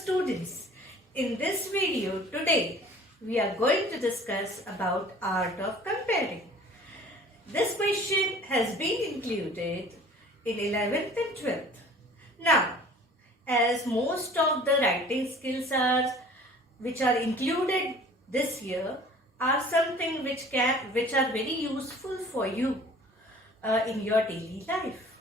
students. In this video today, we are going to discuss about art of comparing. This question has been included in 11th and 12th. Now, as most of the writing skills which are included this year are something which are very useful for you in your daily life.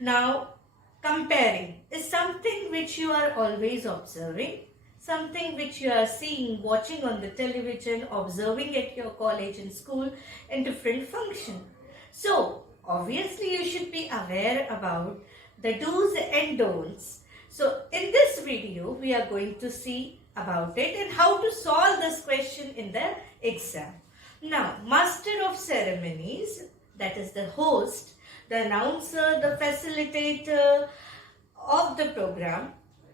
Now, comparing is something which you are always observing, something which you are seeing, watching on the television, observing at your college and school in different functions. So, obviously you should be aware about the do's and don'ts. So, in this video, we are going to see about it and how to solve this question in the exam. Now, master of ceremonies, that is the host, the announcer, the facilitator of the program,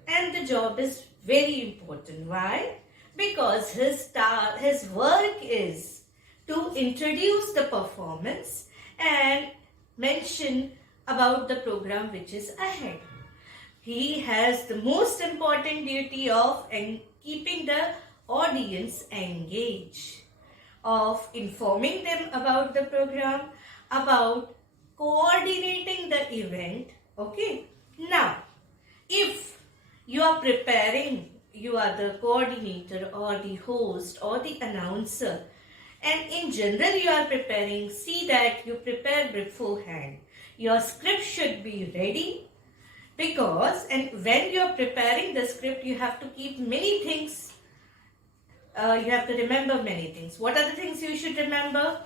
and the job is very important. Why? Because his work is to introduce the performance and mention about the program which is ahead. He has the most important duty of keeping the audience engaged, of informing them about the program, about coordinating the event. Okay. Now, if you are preparing, you are the coordinator or the host or the announcer, and in general you are preparing, see that you prepare beforehand. Your script should be ready, because when you are preparing the script, you have to keep many things. You have to remember many things. What are the things you should remember?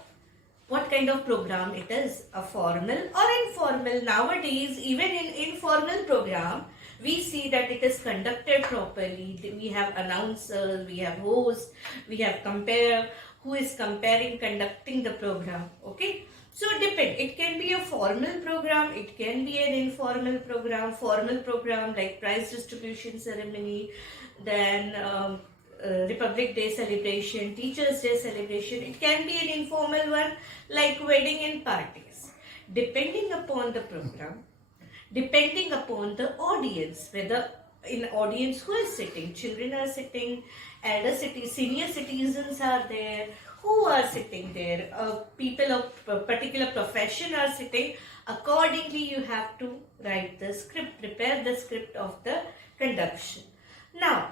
What kind of program it is, a formal or informal. Nowadays, even in informal program, we see that it is conducted properly. We have announcers, we have hosts, we have compare, who is comparing, conducting the program. Okay. So depend. It can be a formal program, it can be an informal program. Formal program like prize distribution ceremony, then Republic Day celebration, Teachers Day celebration. It can be an informal one like wedding and parties. Depending upon the program, depending upon the audience, whether in audience who is sitting, children are sitting, elder senior citizens are there, who are sitting there, people of a particular profession are sitting, accordingly you have to write the script, prepare the script of the conduction. Now,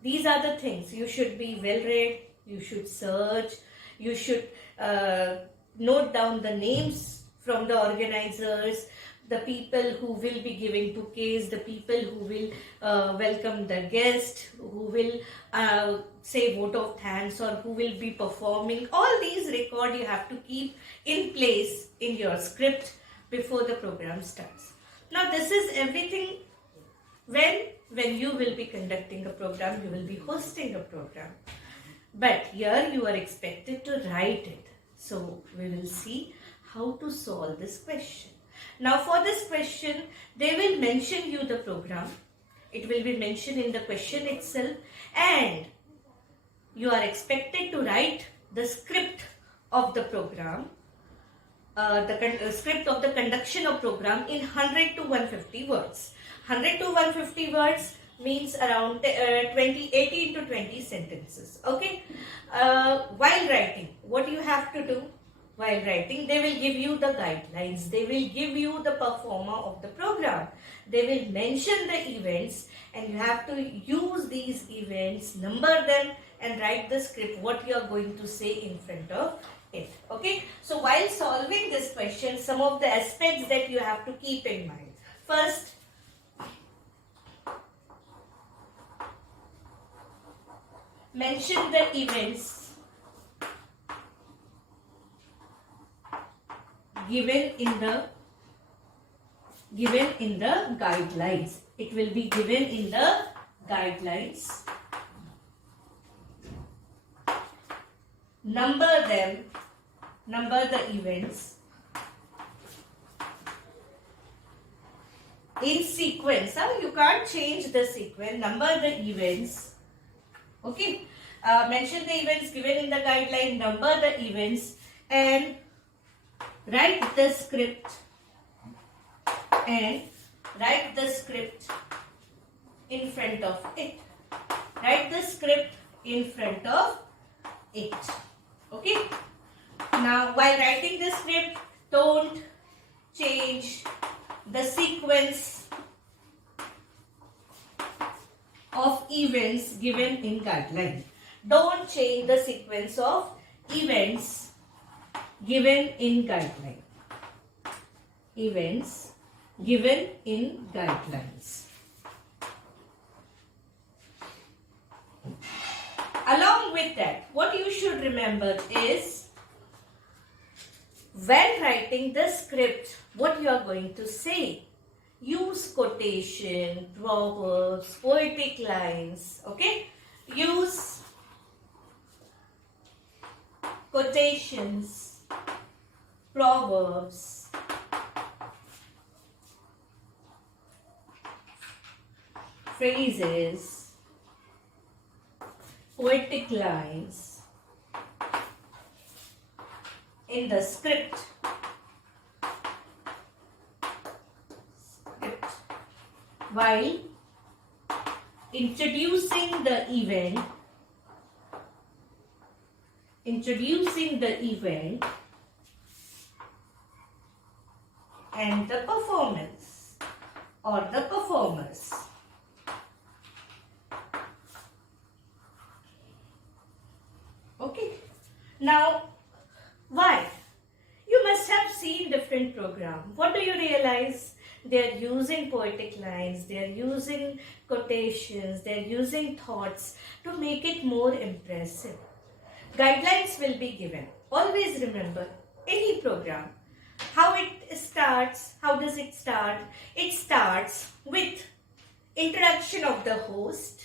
these are the things. You should be well read, you should search, you should note down the names from the organizers, the people who will be giving bouquets, the people who will welcome the guest, who will say vote of thanks, or who will be performing. All these record you have to keep in place in your script before the program starts. Now this is everything when you will be conducting a program, you will be hosting a program. But here you are expected to write it. So we will see how to solve this question. Now for this question, they will mention you the program. It will be mentioned in the question itself, and you are expected to write the script of the program, the script of the conduction of program in 100 to 150 words. 100 to 150 words means around 18 to 20 sentences. Okay. While writing, what you have to do? While writing, they will give you the guidelines. They will give you the performer of the program. They will mention the events, and you have to use these events, number them, and write the script, what you are going to say in front of it. Okay. So while solving this question, some of the aspects that you have to keep in mind. First, mention the events given in the guidelines. It will be given in the guidelines. Number them, number the events in sequence. Now you can't change the sequence. Number the events. Okay. Mention the events given in the guideline, number the events, and write the script in front of it. Write the script in front of it. Okay. Now, while writing the script, don't change the sequence of events given in guideline. Don't change the sequence of events given in guideline. Events given in guidelines. Along with that, what you should remember is, when writing the script, what you are going to say. Use quotation, proverbs, poetic lines. Okay? Use quotations, proverbs, phrases, poetic lines in the script. While introducing the event and the performance or the performers. Okay. Now, why? You must have seen different programs. What do you realize? They are using poetic lines, they are using quotations, they are using thoughts to make it more impressive. Guidelines will be given. Always remember, any program, how it starts, how does it start? It starts with introduction of the host,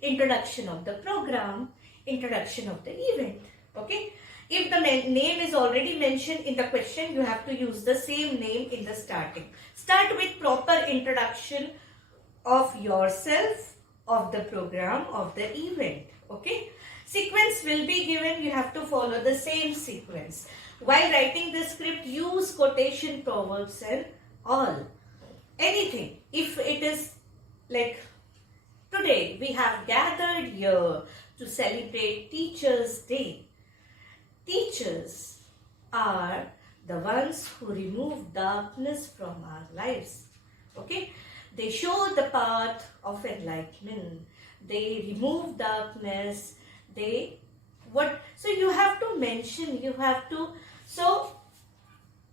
introduction of the program, introduction of the event. Okay? If the name is already mentioned in the question, you have to use the same name in the starting. Start with proper introduction of yourself, of the program, of the event. Okay? Sequence will be given. You have to follow the same sequence. While writing the script, use quotation, proverbs and all. Anything. If it is like today, we have gathered here to celebrate Teachers' Day. Teachers are the ones who remove darkness from our lives. Okay? They show the path of enlightenment. They remove darkness. So you have to mention, so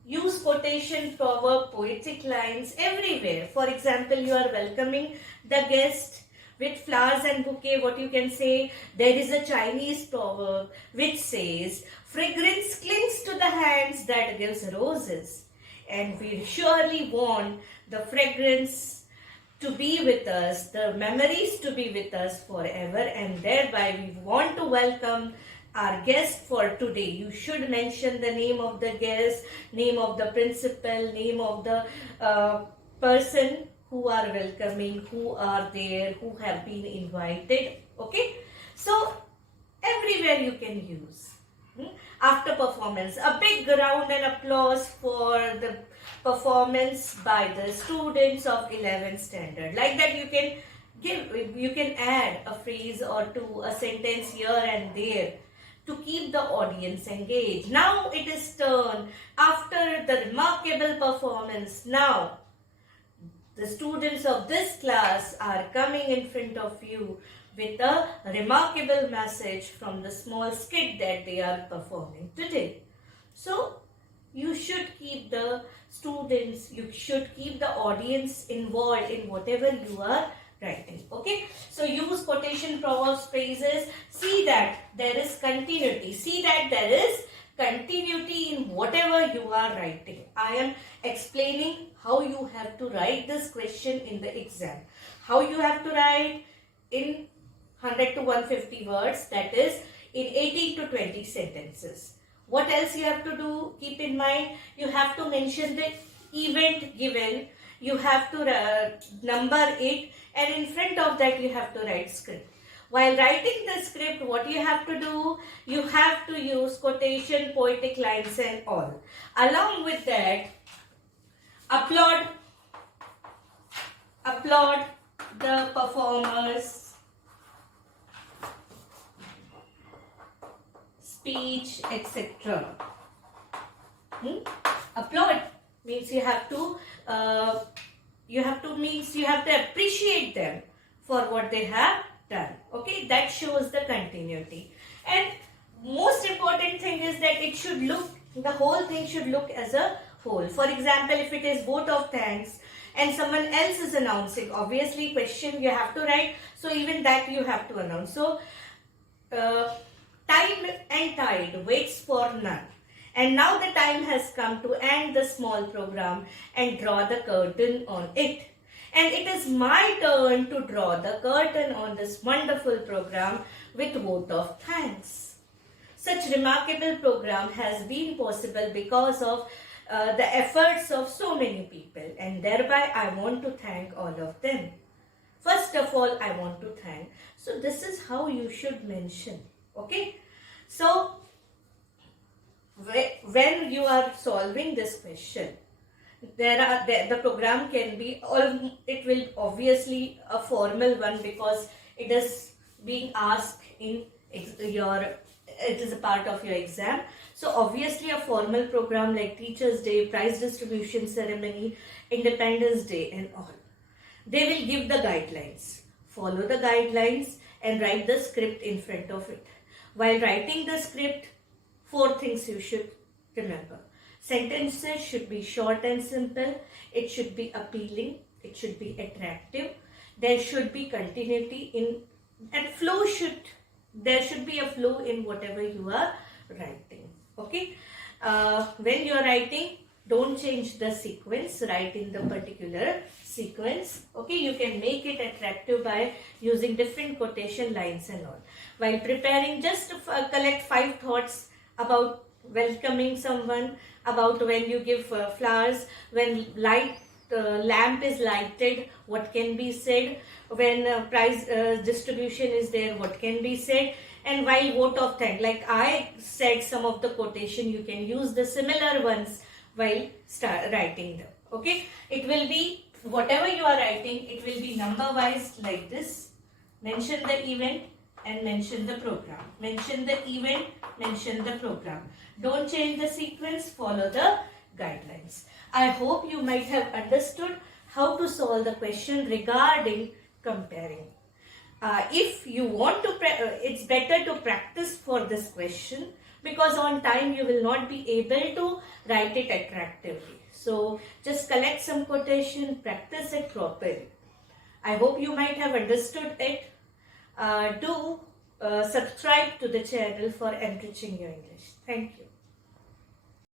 use quotation, proverb, poetic lines everywhere. For example, you are welcoming the guest with flowers and bouquet. What you can say? There is a Chinese proverb which says, fragrance clings to the hands that gives roses. And we surely want the fragrance to be with us, the memories to be with us forever, and thereby we want to welcome our guest for today. You should mention the name of the guest, name of the principal, name of the person who are welcoming, who are there, who have been invited. Okay? So, everywhere you can use. After performance, a big round and applause for the performance by the students of 11th standard. Like that you can add a phrase or two, a sentence here and there to keep the audience engaged. Now it is turn after the remarkable performance. Now the students of this class are coming in front of you with a remarkable message from the small skit that they are performing today. So, you should keep the students, you should keep the audience involved in whatever you are writing. Okay? So, use quotation, proverbs, phrases. See that there is continuity. See that there is continuity in whatever you are writing. I am explaining how you have to write this question in the exam. How you have to write in 100 to 150 words, that is in 18 to 20 sentences. What else you have to do? Keep in mind, you have to mention the event given, you have to number it, and in front of that you have to write script. While writing the script, what you have to do? You have to use quotation, poetic lines and all. Along with that, applaud the performer's speech, etc. Applaud means you have to appreciate them for what they have done. Okay, that shows the continuity. And most important thing is that the whole thing should look as a whole. For example, if it is vote of thanks and someone else is announcing, obviously question you have to write, so even that you have to announce. So time and tide waits for none. And now the time has come to end the small program and draw the curtain on it. And it is my turn to draw the curtain on this wonderful program with vote of thanks. Such remarkable program has been possible because of the efforts of so many people, and thereby I want to thank all of them. First of all, I want to thank. So this is how you should mention. Okay. So when you are solving this question, the program can be, or it will obviously a formal one because it is being asked in it is a part of your exam. So obviously a formal program like Teachers' Day, prize distribution ceremony, Independence Day and all. They will give the guidelines. Follow the guidelines and write the script in front of it. While writing the script, 4 things you should remember. Sentences should be short and simple. It should be appealing. It should be attractive. There should be continuity there should be a flow in whatever you are writing. Okay. When you are writing, don't change the sequence. Write in the particular sequence. Okay. You can make it attractive by using different quotation lines and all. While preparing, just collect 5 thoughts about welcoming someone, about when you give flowers, when lamp is lighted, what can be said, when prize distribution is there, what can be said, and while vote of thanks, like I said some of the quotation, you can use the similar ones while writing them. Okay, it will be whatever you are writing, it will be number wise like this. Mention the event and mention the program. Mention the event, mention the program. Don't change the sequence, follow the guidelines. I hope you might have understood how to solve the question regarding comparing. If you want to, it's better to practice for this question because on time you will not be able to write it attractively. So just collect some quotation, practice it properly. I hope you might have understood it. Do subscribe to the channel for enriching your English. Thank you.